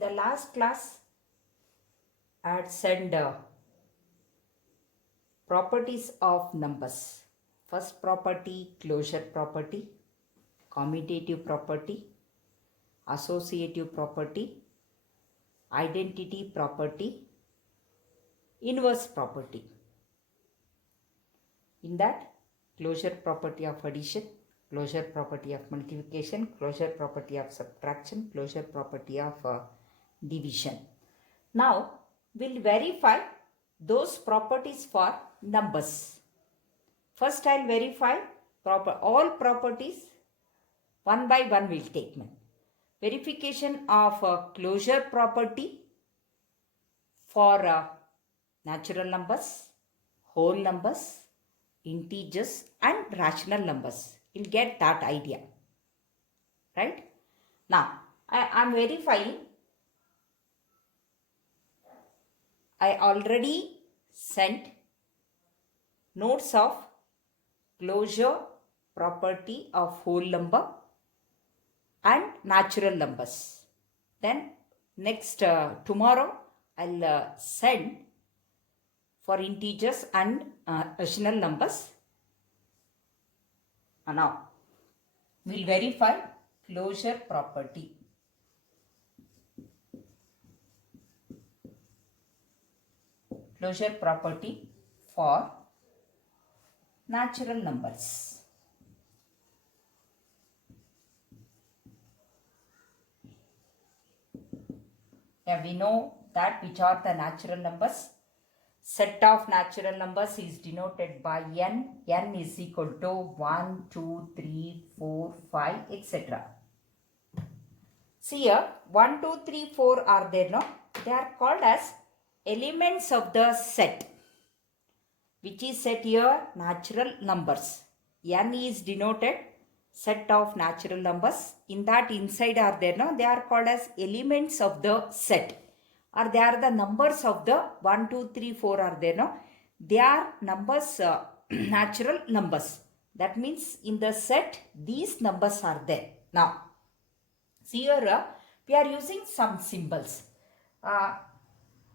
the last class, I had said properties of numbers. First property, closure property, commutative property, associative property, identity property, inverse property. In that, closure property of addition, closure property of multiplication, closure property of subtraction, closure property of division. Now, we'll verify those properties for numbers. First, I'll verify all properties one by one. We'll take them. Verification of closure property for natural numbers, whole numbers, integers and rational numbers. You'll get that idea. Right? Now, I am verifying. I already sent notes of closure property of whole number and natural numbers. Then next tomorrow I'll send for integers and rational numbers. Now we'll verify closure property. Closure property for natural numbers. Yeah, we know that which are the natural numbers. Set of natural numbers is denoted by n. N is equal to 1, 2, 3, 4, 5, etc. See here, 1, 2, 3, 4 are there, no? They are called as elements of the set. Which is set here? Natural numbers. N is denoted set of natural numbers. In that inside are there, no? They are called as elements of the set. Or they are the numbers of the 1, 2, 3, 4 are there, no? They are numbers, natural numbers. That means in the set, these numbers are there. Now, see here, we are using some symbols.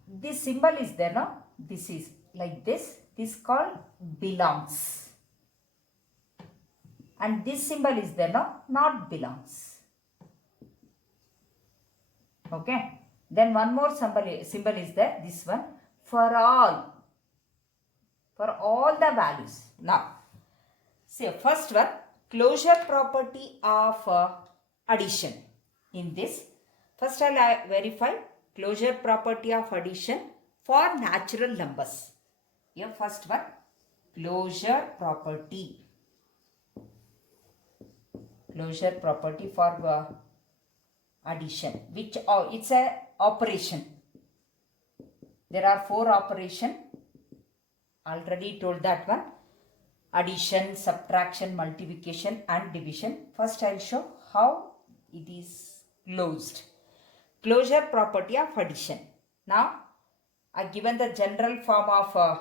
This symbol is there, no? This is like this. This called belongs. And this symbol is there, no? Not belongs. Okay. Then one more symbol is there. This one. For all. For all the values. Now, see first one. Closure property of addition. In this, first I'll verify closure property of addition for natural numbers. Here first one, closure property. Closure property for addition, which it's a operation. There are 4 operations. Already told that one. Addition, subtraction, multiplication and division. First I'll show how it is closed. Closure property of addition. Now, I given the general form of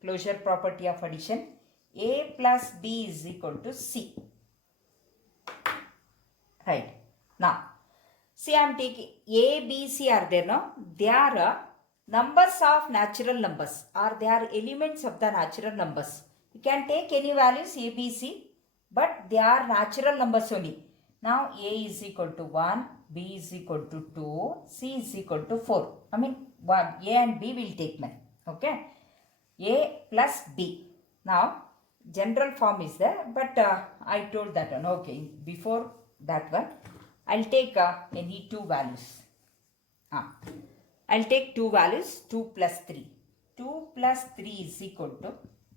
closure property of addition. A plus B is equal to C. Right. Now, see I am taking A, B, C are there, no? They are numbers of natural numbers, or they are elements of the natural numbers. You can take any values A, B, C, but they are natural numbers only. Now, A is equal to 1, B is equal to 2, C is equal to 4. I mean, 1, A and B will take them. Okay. A plus B. Now, general form is there, but I told that one. Okay. Before that one, I'll take any 2 values. I'll take 2 values, 2 plus 3. 2 plus 3 is equal to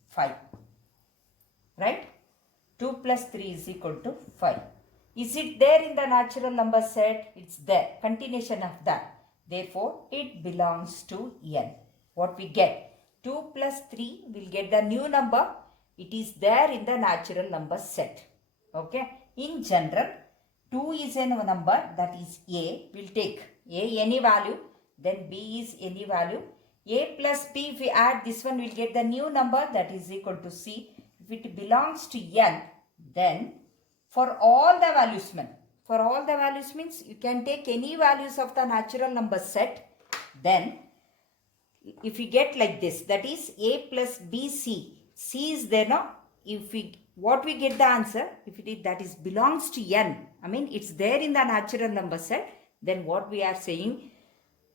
5. Right? 2 plus 3 is equal to 5. Is it there in the natural number set? It's there. Continuation of that. Therefore, it belongs to n. What we get? 2 plus 3 will get the new number. It is there in the natural number set. Okay. In general, 2 is a number, that is A. We'll take A any value. Then B is any value. A plus B, if we add this one, we'll get the new number, that is equal to C. If it belongs to n, then for all the values, For all the values means you can take any values of the natural number set. Then if we get like this, that is a plus b c. C is there now. If we what we get the answer, if it is that is belongs to n, I mean it's there in the natural number set, then what we are saying,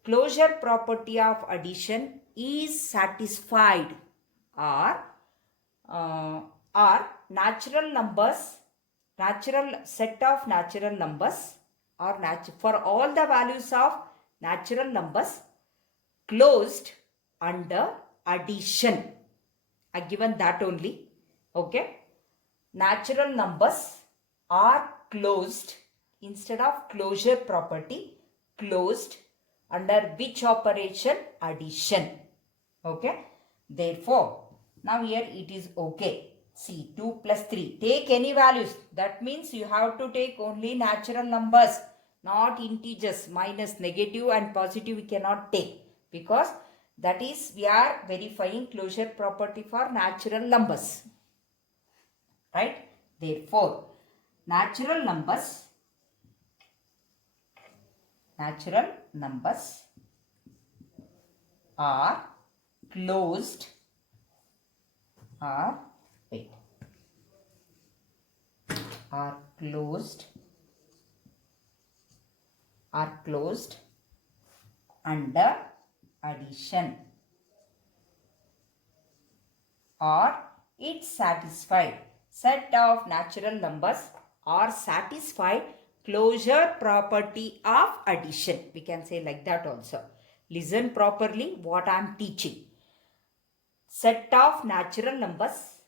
closure property of addition is satisfied, or natural numbers, natural set of natural numbers, or for all the values of natural numbers closed under addition. I given that only. Okay. Natural numbers are closed, instead of closure property, closed under which operation? Addition. Okay. Therefore, now here it is okay. See, 2 plus 3. Take any values. That means you have to take only natural numbers, not integers. Minus, negative and positive we cannot take, because that is we are verifying closure property for natural numbers. Right? Therefore, natural numbers are closed, are closed under addition, or it's satisfied. Set of natural numbers are satisfied closure property of addition. We can say like that also. Listen properly what I am teaching. Set of natural numbers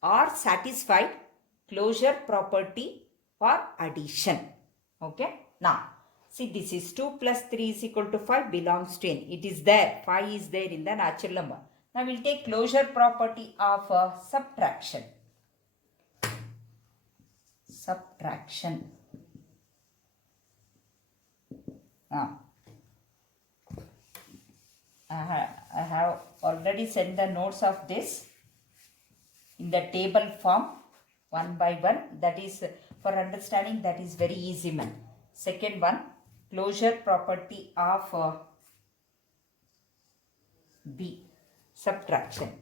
are satisfied closure property for addition. Okay. Now, see, this is 2 plus 3 is equal to 5 belongs to n. It is there. 5 is there in the natural number. Now, we will take closure property of subtraction. Now, I have already sent the notes of this in the table form one by one. That is for understanding, that is very easy, man. Second one, closure property of B, subtraction.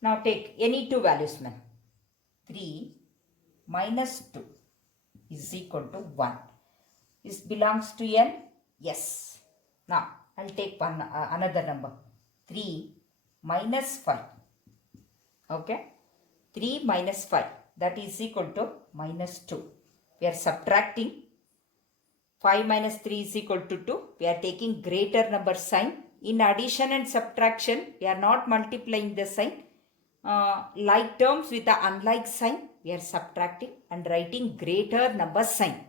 Now take any two values, man. 3 minus 2 is equal to 1. This belongs to n? Yes. Now, I'll take one another number. 3 minus 5. Okay. 3 minus 5. That is equal to minus 2. We are subtracting. 5 minus 3 is equal to 2. We are taking greater number sign. In addition and subtraction, we are not multiplying the sign. Like terms with the unlike sign, we are subtracting and writing greater number sign.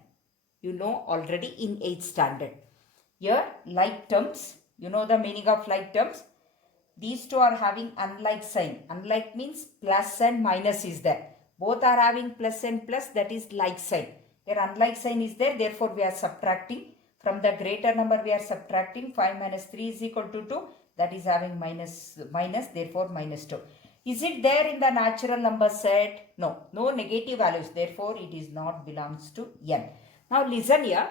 You know already in 8th standard. Here, like terms, you know the meaning of like terms. These two are having unlike sign. Unlike means plus and minus is there. Both are having plus and plus, that is like sign. Here unlike sign is there, therefore we are subtracting. From the greater number we are subtracting. 5 minus 3 is equal to 2. That is having minus, therefore minus 2. Is it there in the natural number set? No. No negative values. Therefore it is not belongs to n. Now listen here.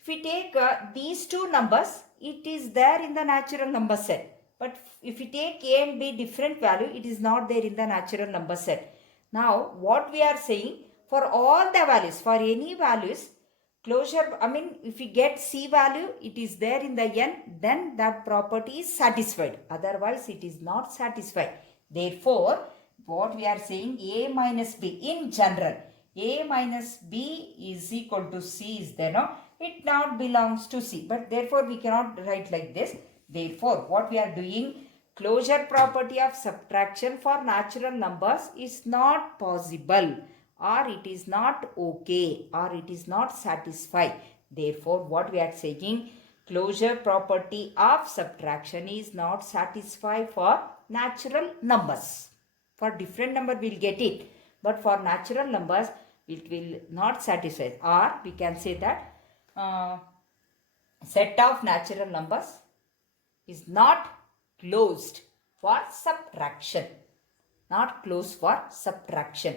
If we take these two numbers, it is there in the natural number set. But if we take a and b different value, it is not there in the natural number set. Now what we are saying, for all the values, for any values, closure, I mean if we get c value, it is there in the n, then that property is satisfied. Otherwise it is not satisfied. Therefore, what we are saying, a minus b in general, a minus b is equal to c is there, no? It not belongs to c, but therefore we cannot write like this. Therefore, what we are doing, closure property of subtraction for natural numbers is not possible, or it is not okay, or it is not satisfied. Therefore, what we are saying, closure property of subtraction is not satisfied for natural numbers. For different number we will get it, but for natural numbers it will not satisfy. Or we can say that set of natural numbers is not closed for subtraction. Not closed for subtraction.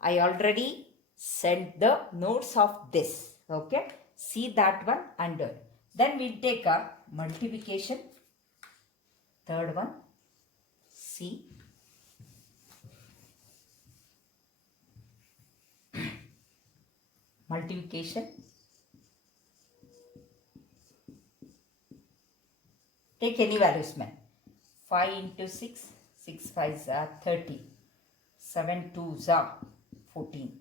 I already send the notes of this. Okay, see that one and then we'll take a multiplication. Third one, see multiplication. Take any values, man. 5 into 6, 6 5s are 30, 7 2s are 14.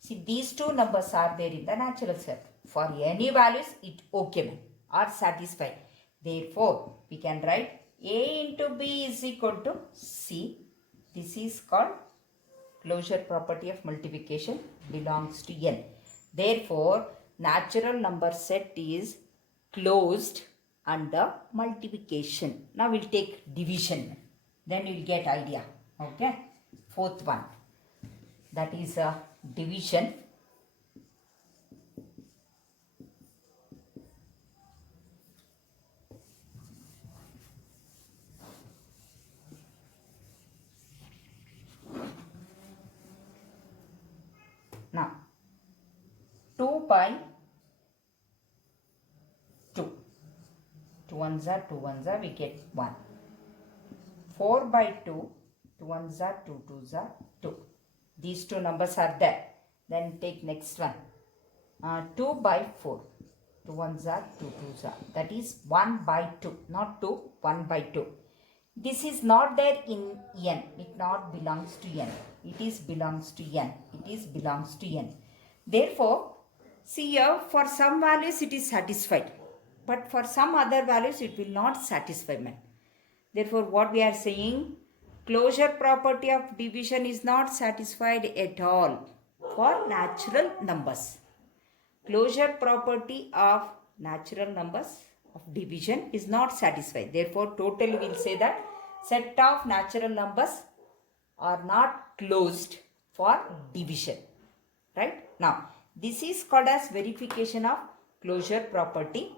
See, these two numbers are there in the natural set. For any values, it okay, man, are satisfied. Therefore, we can write A into B is equal to C. This is called closure property of multiplication belongs to N. Therefore, natural number set is closed under multiplication. Now we'll take division. Then you'll get idea. Okay. Fourth one. That is a division. Now 2 by 2. 2 ones are 2 ones are, we get 1. 4 by 2. 2 ones are 2 twos are 2. These two numbers are there. Then take next one. 2 by 4. 2 ones are 2 twos are. That is 1 by 2. Not 2, 1 by 2. This is not there in N. It not belongs to N. It is belongs to N. It is belongs to N. Therefore, see here, for some values it is satisfied. But for some other values it will not satisfy, man. Therefore, what we are saying, closure property of division is not satisfied at all for natural numbers. Closure property of natural numbers of division is not satisfied. Therefore, totally we will say that set of natural numbers are not closed for division. Right? Now, this is called as verification of closure property.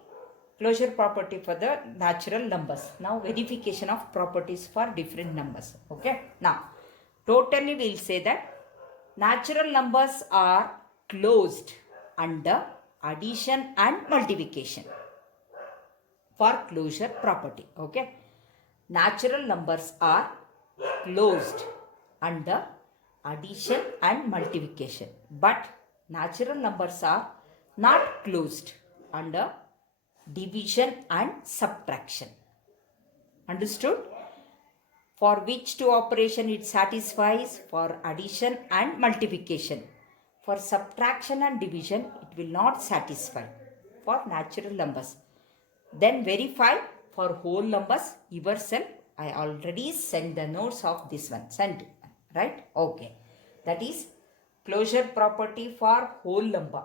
Closure property for the natural numbers. Now, verification of properties for different numbers. Okay. Now, totally we will say that natural numbers are closed under addition and multiplication for closure property. Okay. Natural numbers are closed under addition and multiplication, but natural numbers are not closed under division and subtraction. Understood? For which two operation it satisfies? For addition and multiplication. For subtraction and division it will not satisfy for natural numbers. Then verify for whole numbers yourself. I already sent the notes of this one. Sent, right? Okay. That is closure property for whole number.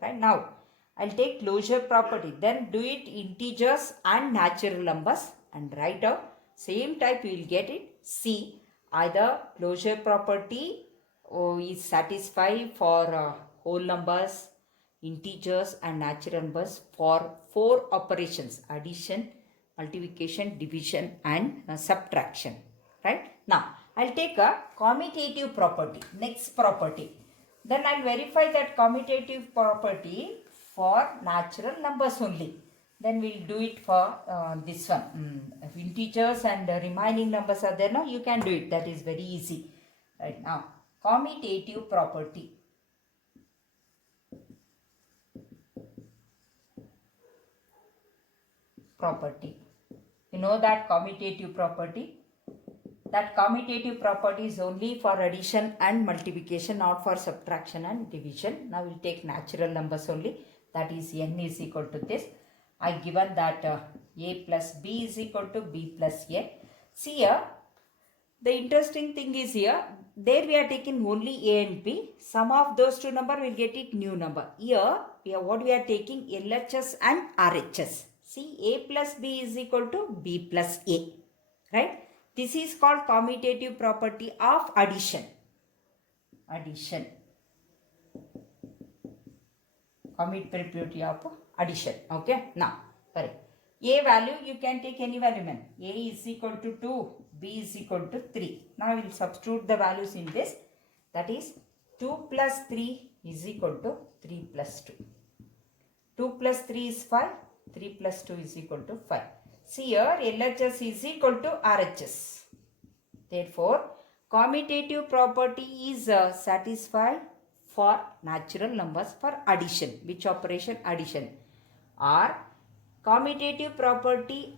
Right? Now, I'll take closure property. Then do it integers and natural numbers and write out. Same type you will get it. See, either closure property is satisfied for whole numbers, integers and natural numbers for 4 operations: addition, multiplication, division and subtraction. Right? Now, I'll take a commutative property. Next property. Then I'll verify that commutative property for natural numbers only. Then we'll do it for this one. If integers and remaining numbers are there, now you can do it. That is very easy. Right now, commutative property. You know that commutative property? That commutative property is only for addition and multiplication, not for subtraction and division. Now we'll take natural numbers only. That is n is equal to this. I given that a plus b is equal to b plus a. See here, the interesting thing is here, there we are taking only a and b. Sum of those two number will get it new number. Here, what we are taking LHS and RHS. See, a plus b is equal to b plus a. Right? This is called commutative property of addition. Addition. Commutative property of addition. Okay. Now, correct. A value you can take any value, man. A is equal to 2, b is equal to 3. Now, we will substitute the values in this. That is 2 plus 3 is equal to 3 plus 2. 2 plus 3 is 5. 3 plus 2 is equal to 5. See here, LHS is equal to RHS. Therefore, commutative property is satisfied for natural numbers for addition. Which operation? Addition. Or commutative property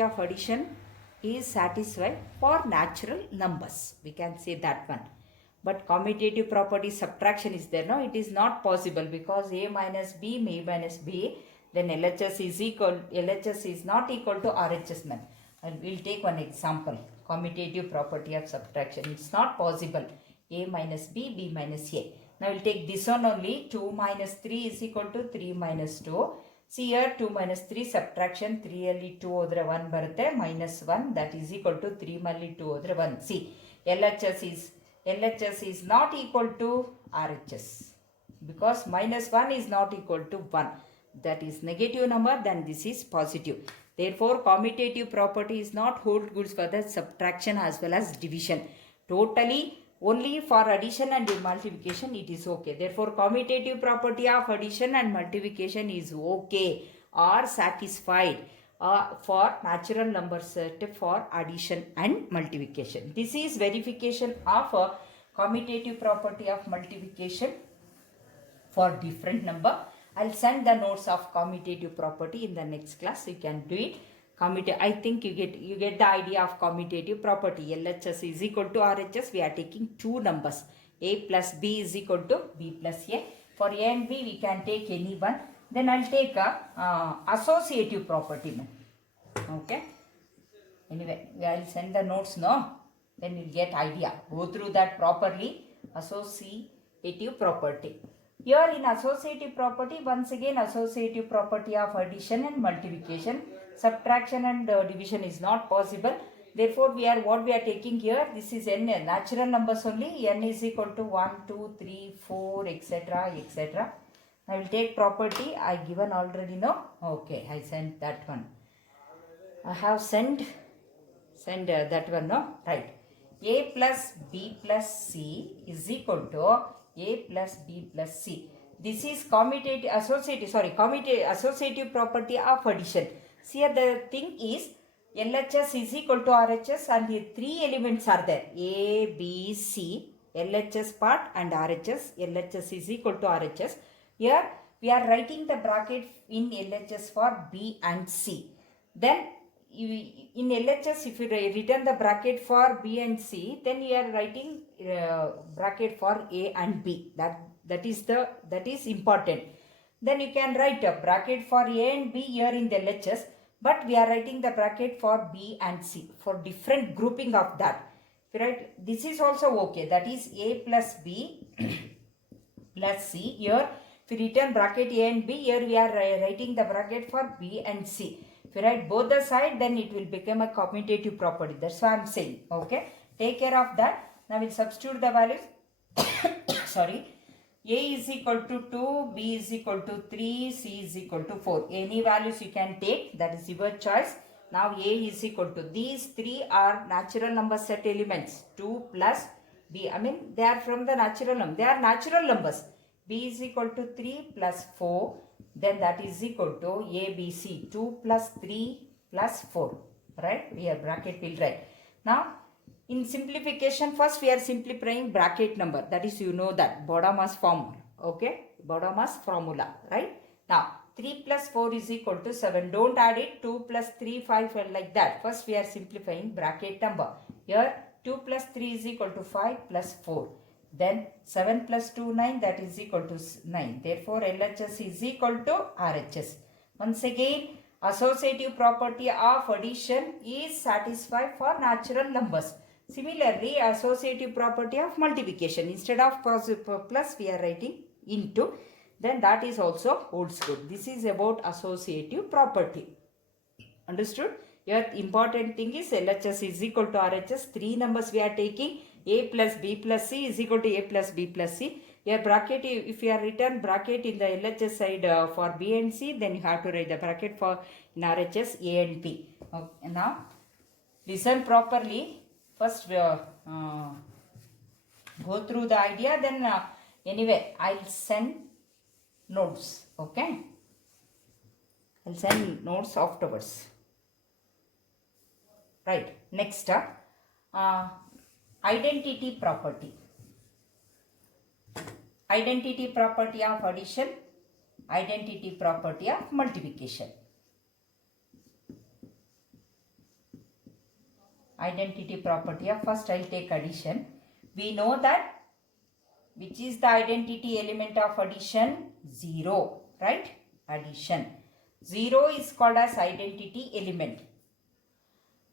of addition is satisfied for natural numbers. We can say that one. But commutative property subtraction is there. No, it is not possible because A minus B, then LHS is not equal to RHS. And we'll take one example. Commutative property of subtraction. It's not possible. A minus B, B minus A. Now we'll take this one only. 2 minus 3 is equal to 3 minus 2. See here, 2 minus 3 subtraction. 3 ಅಲ್ಲಿ 2 ಹೋದ್ರೆ 1 ಬರುತ್ತೆ. Minus 1, that is equal to 3 ಅಲ್ಲಿ 2 ಹೋದ್ರೆ 1. See, LHS is not equal to RHS. Because minus 1 is not equal to 1. That is negative number, then this is positive. Therefore, commutative property is not hold good for the subtraction as well as division. Totally, only for addition and multiplication it is okay. Therefore, commutative property of addition and multiplication is okay or satisfied for natural number set for addition and multiplication. This is verification of commutative property of multiplication for different number. I'll send the notes of commutative property in the next class. You can do it. I think you get the idea of commutative property. LHS is equal to RHS. We are taking two numbers. A plus B is equal to B plus A. For A and B, we can take any one. Then I'll take associative property. Okay. Anyway, I'll send the notes now. Then you'll get idea. Go through that properly. Associative property. Here in associative property, once again associative property of addition and multiplication. Subtraction and division is not possible. Therefore, what we are taking here, this is n, natural numbers only. N is equal to 1, 2, 3, 4, etc. etc. I will take property. I given already no. Okay, I sent that one. I have sent that one no. Right. A plus B plus C is equal to A plus B plus C. This is associative property of addition. See here the thing is LHS is equal to RHS and the three elements are there. A, B, C, LHS part and RHS. LHS is equal to RHS. Here we are writing the bracket in LHS for B and C. Then in LHS, if you return the bracket for B and C, then you are writing bracket for A and B. That is important. Then you can write a bracket for A and B here in the LHS, but we are writing the bracket for B and C for different grouping of that. Right? This is also okay. That is A plus B plus C. Here, if you return bracket A and B, here we are writing the bracket for B and C. If you write both the side, then it will become a commutative property. That's what I am saying. Okay. Take care of that. Now we'll substitute the values. Sorry. A is equal to 2, B is equal to 3, C is equal to 4. Any values you can take. That is your choice. Now A is equal to, these three are natural number set elements. 2 plus B. I mean they are from the natural number. They are natural numbers. B is equal to 3 plus 4. Then that is equal to ABC. 2 plus 3 plus 4. Right? We have bracket will write. Now in simplification, first we are simplifying bracket number. That is, you know that. Bodamas formula. Okay? Bodamas formula. Right? Now 3 plus 4 is equal to 7. Don't add it. 2 plus 3, 5 like that. First we are simplifying bracket number. Here 2 plus 3 is equal to 5 plus 4. Then 7 plus 2, 9. That is equal to 9. Therefore LHS is equal to RHS. Once again, associative property of addition is satisfied for natural numbers. Similarly, associative property of multiplication. Instead of plus, we are writing into. Then that is also holds good. This is about associative property. Understood? Here important thing is LHS is equal to RHS. Three numbers we are taking. A plus B plus C is equal to A plus B plus C. Here bracket, if you are written bracket in the LHS side for B and C, then you have to write the bracket for in RHS A and B. Okay, now listen properly. First go through the idea, then anyway I'll send notes. Okay, I'll send notes afterwards. Right, next identity property. Identity property of addition, identity property of multiplication. Identity property of, first I'll take addition. We know that which is the identity element of addition? 0, right? Addition. 0 is called as identity element.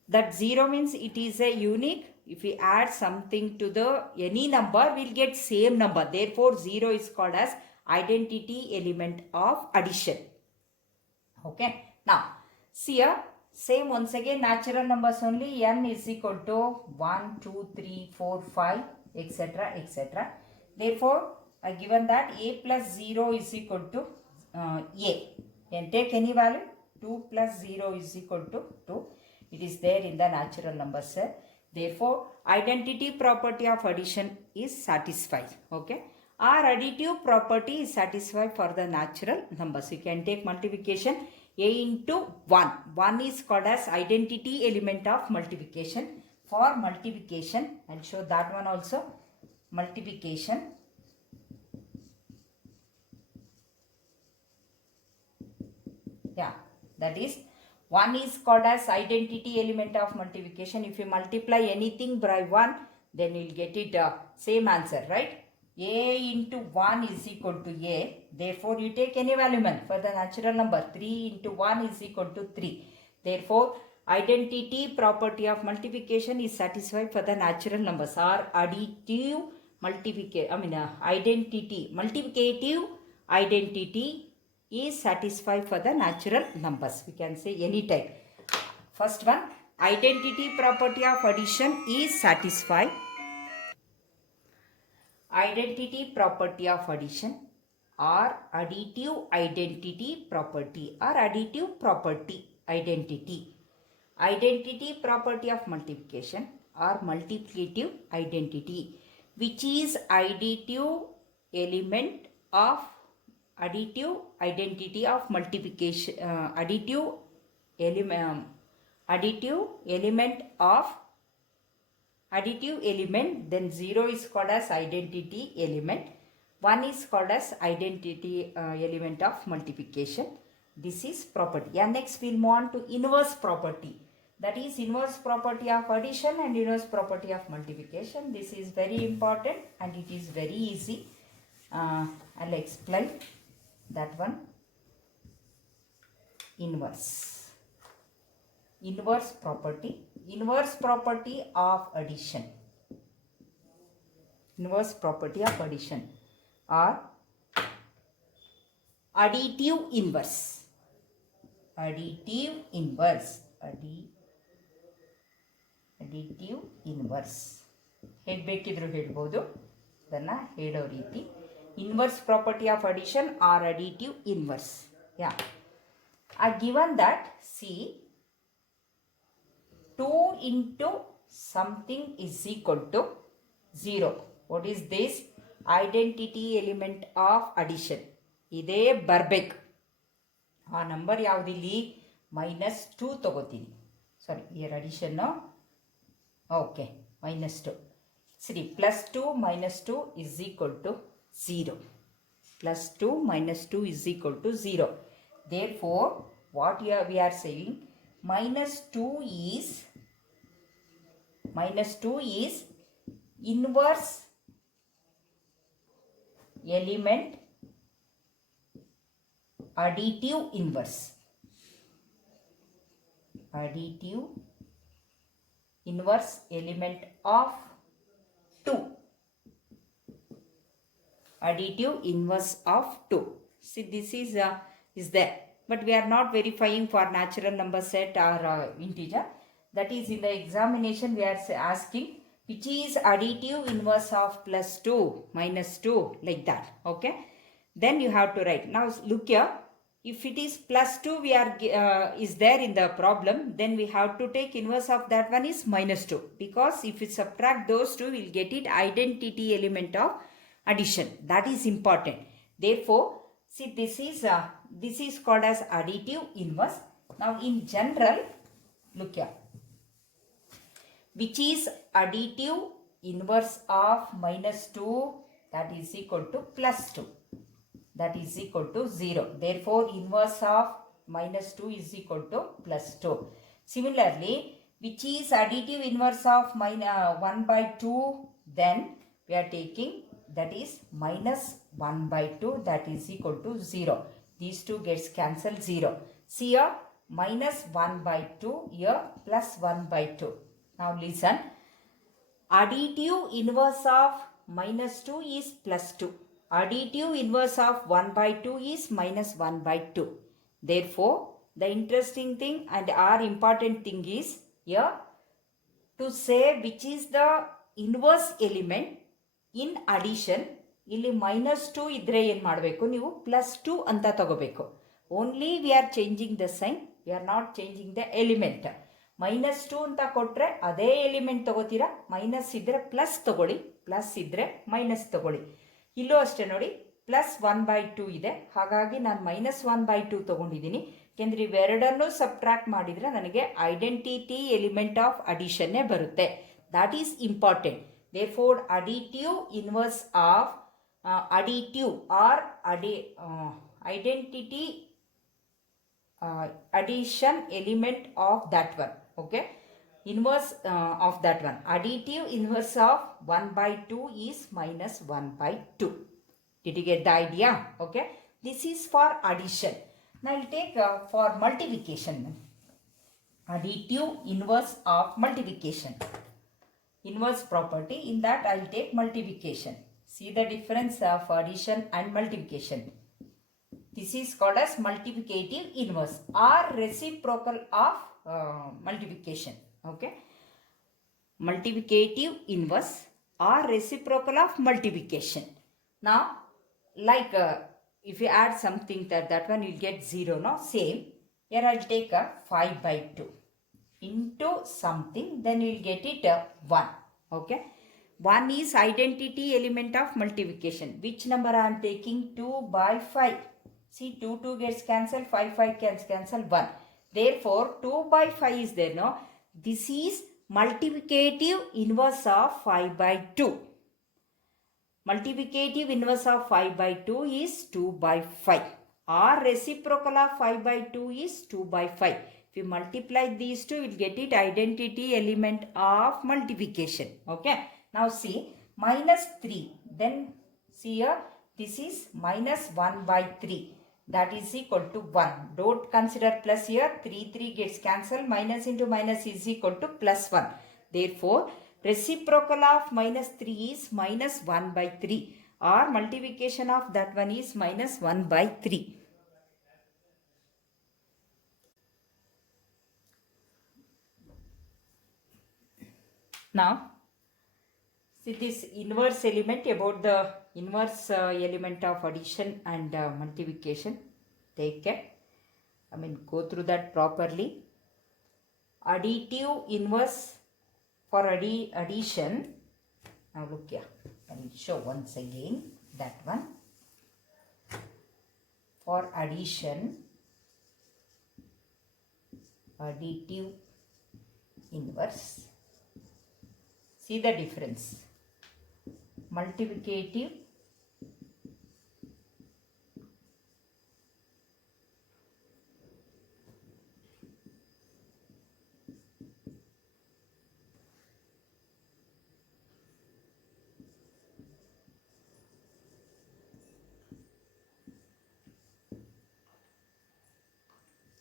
That 0 means it is a unique. If we add something to the any number, we'll get same number. Therefore, 0 is called as identity element of addition. Okay. Now, see here, same once again natural numbers only. N is equal to 1, 2, 3, 4, 5, etc. etc. Therefore, I given that a plus 0 is equal to a. Can take any value. 2 plus 0 is equal to 2. It is there in the natural numbers set. Therefore, identity property of addition is satisfied. Okay. Our additive property is satisfied for the natural numbers. You can take multiplication a into 1. 1 is called as identity element of multiplication. For multiplication, I'll show that one also. Multiplication. Yeah, that is 1 is called as identity element of multiplication. If you multiply anything by 1, then you'll get it same answer, right? A into 1 is equal to A. Therefore, you take any value for the natural number. 3 into 1 is equal to 3. Therefore, identity property of multiplication is satisfied for the natural numbers. Or additive multiplication, identity, multiplicative identity is satisfied for the natural numbers. We can say any type. First one, identity property of addition is satisfied. Identity property of addition or additive identity property or additive property identity. Identity property of multiplication or multiplicative identity, which is additive element of additive identity of multiplication, additive element of additive element. Then 0 is called as identity element, 1 is called as identity element of multiplication. This is property. Yeah, next we'll move on to inverse property. That is inverse property of addition and inverse property of multiplication. This is very important and it is very easy. I'll explain that one. Inverse property. Inverse property of addition. Inverse property of addition or additive inverse. Additive inverse. Additive inverse. ಹೇಳಬೇಕಿದ್ರು ಹೇಳ್ಬೋದು, ಅದನ್ನು ಹೇಳೋ ರೀತಿ. Inverse property of addition or additive inverse. Yeah. Given that, see, 2 into something is equal to 0. What is this? Identity element of addition. ಇದೇ ಬರಬೇಕು. ಆ number ಯಾವುದಿಲ್ಲಿ? -2 ತಗೋತೀನಿ. ಸಾರಿ, year ಅಡಿಷನ್ನು. Okay, -2. ಸರಿ, +2 -2 is equal to 0. +2 -2 is equal to 0. Therefore, what we are saying, -2 is inverse element, additive inverse. Additive inverse element of 2. Additive inverse of 2. See, this is there. But we are not verifying for natural number set or integer. That is in the examination we are asking which is additive inverse of +2 -2, like that. Okay. Then you have to write. Now look here. If it is plus 2 we are is there in the problem, then we have to take inverse of that one is minus 2, because if we subtract those two, we'll get it identity element of addition. That is important. Therefore, see, this is called as additive inverse. Now in general, look here, which is additive inverse of minus 2, that is equal to plus 2, that is equal to 0. Therefore, inverse of minus 2 is equal to plus 2. Similarly, which is additive inverse of 1 by 2, then we are taking that is minus 1 by 2, that is equal to 0. These two gets cancelled, 0. See here, minus 1 by 2, here plus 1 by 2. Now listen, additive inverse of minus 2 is plus 2. Additive inverse of 1 by 2 is minus 1 by 2. Therefore, the interesting thing and our important thing is here to say which is the inverse element in addition. ಇಲ್ಲಿ minus 2 ಇದ್ರೆ ಏನು ಮಾಡಬೇಕು, ನೀವು plus 2 ಅಂತ ತಗೋಬೇಕು. Only we are changing the sign, we are not changing the element. minus 2 ಅಂತ ಕೊಟ್ಟರೆ ಅದೇ ಎಲಿಮೆಂಟ್ ತಗೋತೀರಾ, ಮೈನಸ್ ಇದ್ದರೆ ಪ್ಲಸ್ ತಗೊಳ್ಳಿ, ಪ್ಲಸ್ ಇದ್ದರೆ ಮೈನಸ್ ತಗೊಳ್ಳಿ. ಇಲ್ಲೂ ಅಷ್ಟೇ ನೋಡಿ, ಪ್ಲಸ್ 1 by 2 ಇದೆ, ಹಾಗಾಗಿ ನಾನು minus 1 by 2 ತಗೊಂಡಿದ್ದೀನಿ. ಯಾಕೆಂದರೆ ಇವೆರಡನ್ನು ಸಬ್ಟ್ರಾಕ್ಟ್ ಮಾಡಿದರೆ ನನಗೆ ಐಡೆಂಟಿಟಿ ಎಲಿಮೆಂಟ್ ಆಫ್ ಅಡಿಷನ್ನೇ ಬರುತ್ತೆ. That is important. Therefore, additive inverse of additive or identity addition element of that one. Okay, inverse of that one. Additive inverse of 1 by 2 is minus 1 by 2. Did you get the idea? Okay, this is for addition. Now I'll take for multiplication. Additive inverse of multiplication. Inverse property, in that I will take multiplication. See the difference of addition and multiplication. This is called as multiplicative inverse or reciprocal of multiplication. Okay, multiplicative inverse or reciprocal of multiplication. Now like if you add something, that one you will get 0. No, same here I will take a 5 by 2 into something, then you will get it 1. Okay, 1 is identity element of multiplication. Which number I am taking? 2 by 5. See, 2 gets cancelled, 5 gets cancelled, 1. Therefore 2 by 5 is there. No, this is multiplicative inverse of 5 by 2. Multiplicative inverse of 5 by 2 is 2 by 5, or reciprocal of 5 by 2 is 2 by 5. If you multiply these two, you will get it identity element of multiplication. Okay, now see, minus 3, then see here, this is minus 1 by 3, that is equal to 1. Don't consider plus here, 3 gets cancelled, minus into minus is equal to plus 1. Therefore, reciprocal of minus 3 is minus 1 by 3, or multiplication of that one is minus 1 by 3. Now, see this inverse element, about the inverse element of addition and multiplication. Take care. I mean, go through that properly. Additive inverse for addition. Now look here. I will show once again that one. For addition, additive inverse. See the difference. Multiplicative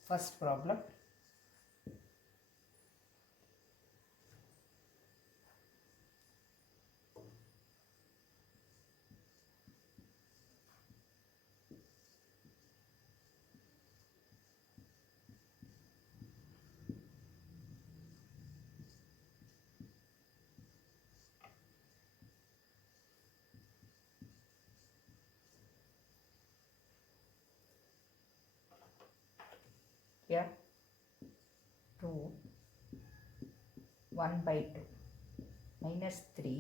first problem. here 2 1 by 2 minus 3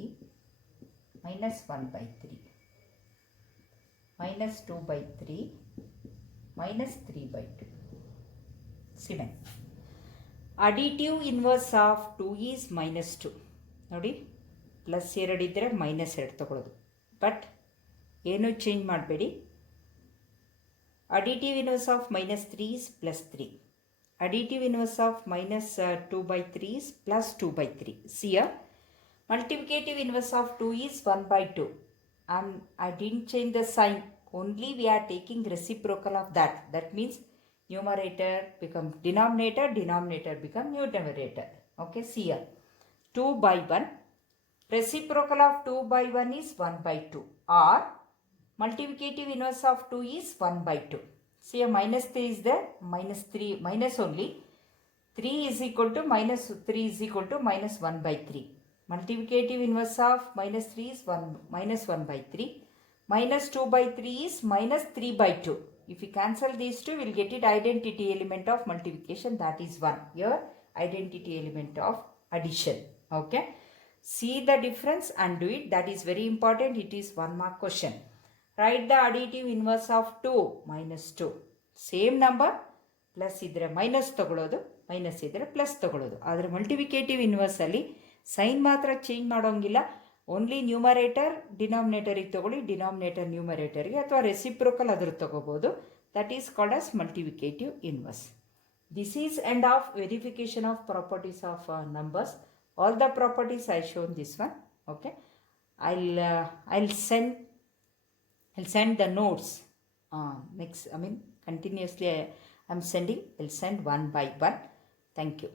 minus 1 by 3 minus 2 by 3 minus 3 by 2. 7. Additive inverse of 2 is minus 2. ನೋಡಿ plus 2 ಇದ್ದರೆ minus 2 ತಗೊಳ್ಳೋದು. But ಏನು change ಮಾಡಬೇಡಿ. Additive inverse of minus 3 is plus 3. Additive inverse of minus 2 by 3 is plus 2 by 3. See here, multiplicative inverse of 2 is 1 by 2. And I didn't change the sign. Only we are taking reciprocal of that. That means numerator become denominator, denominator become numerator. Okay, see here. 2 by 1. Reciprocal of 2 by 1 is 1 by 2. Or multiplicative inverse of 2 is 1 by 2. See a minus 3 is there, minus 3, minus only. 3 is equal to minus 3 is equal to minus 1 by 3. Multiplicative inverse of minus 3 is 1 minus 1 by 3. Minus 2 by 3 is minus 3 by 2. If we cancel these two, we will get it identity element of multiplication, that is 1. Here identity element of addition. Okay. See the difference and do it. That is very important. It is 1 mark question. Write the additive inverse of 2 minus 2. Same number, plus idre minus ತಗೊಳ್ಳೋದು, minus idre plus ತಗೊಳ್ಳೋದು. ಆದರೆ multiplicative inverse ಅಲ್ಲಿ sign ಮಾತ್ರ change ಮಾಡೋಂಗಿಲ್ಲ. Only numerator ಡಿನಾಮಿನೇಟರಿಗೆ ತಗೊಳ್ಳಿ, denominator ನ್ಯೂಮರೇಟರ್ಗೆ ಅಥವಾ reciprocal ಅದ್ರ ತಗೋಬೋದು. That is called as multiplicative inverse. This is end of verification of properties of numbers. All the properties I shown this one. Okay, I'll send the notes next. I mean continuously I'm sending. I'll send one by one. Thank you.